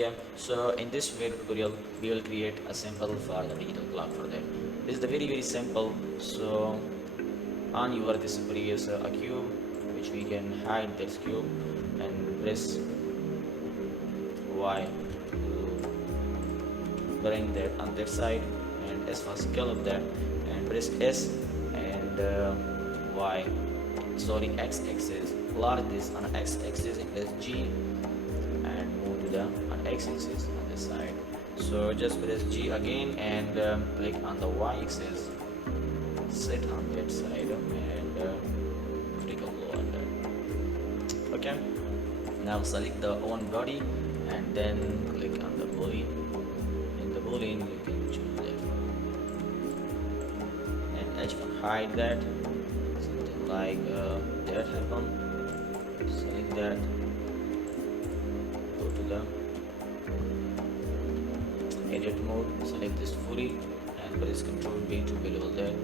Okay, so in this video tutorial we will create a sample for the digital clock for that. This is the very simple. So on your display is a cube which we can hide this cube and press Y to bring that on that side, and S for scale of that, and press S and Y, sorry, X axis, plot this on X axis and press G and move to the on X axis on this side. So just press G again and click on the Y axis, sit on that side and click on that. Okay, now select the on body and then click on the body. In the boolean you can choose that and edge can hide that, something like that happen. Select that, go to the edit mode, select this fully and press Ctrl B to below that.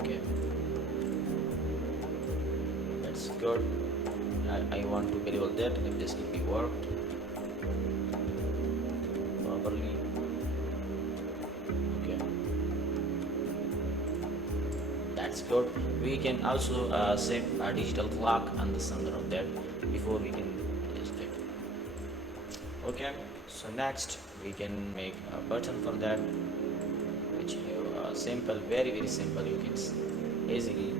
Okay, that's good. I want to below that if this will be worked properly. Okay, that's good. We can also set a digital clock on the center of that before we can adjust it. Okay, so next we can make a button for that, which you simple, very simple. You can easily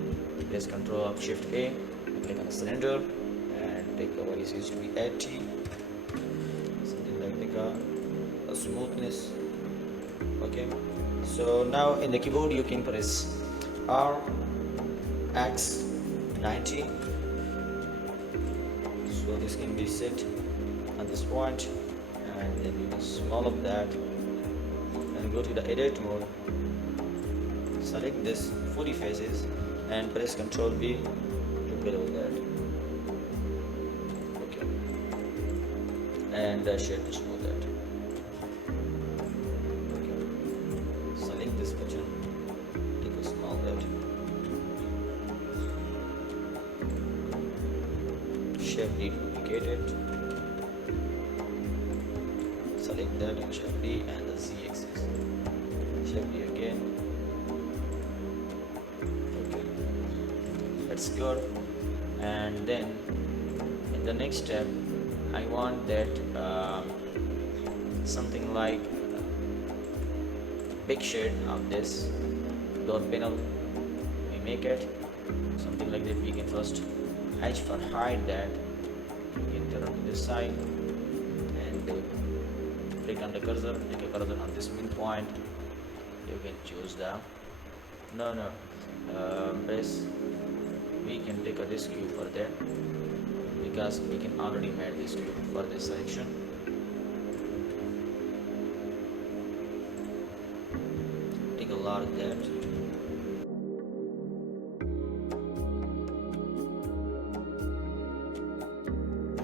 press Ctrl Shift A and click on the cylinder and take what is used to be 80, something like a smoothness. Okay, so now in the keyboard you can press R, X, 90. So this can be set on this point, and then you can small up that and go to the edit mode, select this 40 faces and press Ctrl B to below that. Okay, and shade to smooth that. Okay, select this button, take a small that, shape duplicate it, select that and Shift D and the Z axis, Shift D again. Okay, that's good. And then in the next step I want that something like big shade of this door panel. We make it something like that. We can first H for hide that, you can turn to this side and click on the cursor, take a cursor on this midpoint. You can choose the press. We can take a this cube for that because we can already made this cube for this section. Take a lot of that.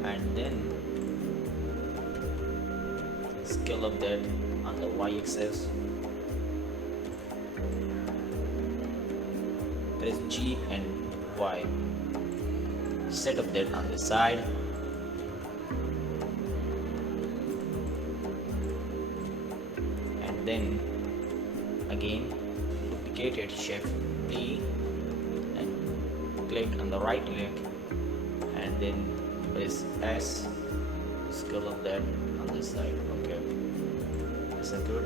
And then scale up that on the Y axis, press G and Y, set up that on the side, and then again duplicate it, Shift D and click on the right link and then press S, scale up that on this side. Okay, that's good.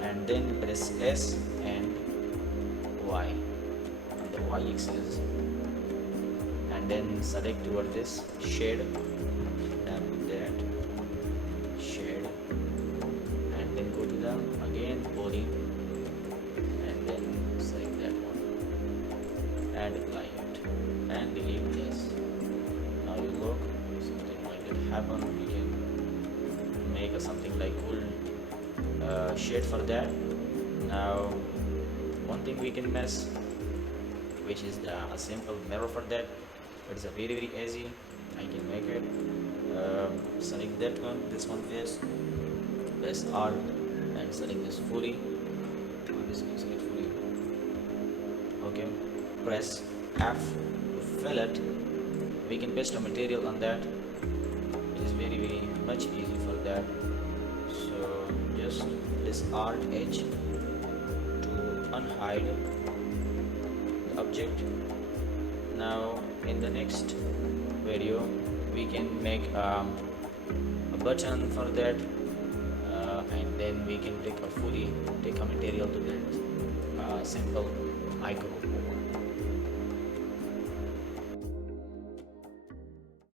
And then press S and Y on the Y axis and then select toward this shade, tap that shade and then go to the again body and then select that one and apply it and delete this. Now you look something like that happen. We can make a something like cool shade for that. Now one thing we can mess, which is a simple mirror for that. It's a very easy. I can make it. Select that one, this one face, press Alt and select this fully. This one select fully. Okay, press F to fill it. We can paste a material on that. it is very much easy for that. So just this Alt H to unhide the object. Now in the next video we can make a button for that, and then we can take a material to that simple icon.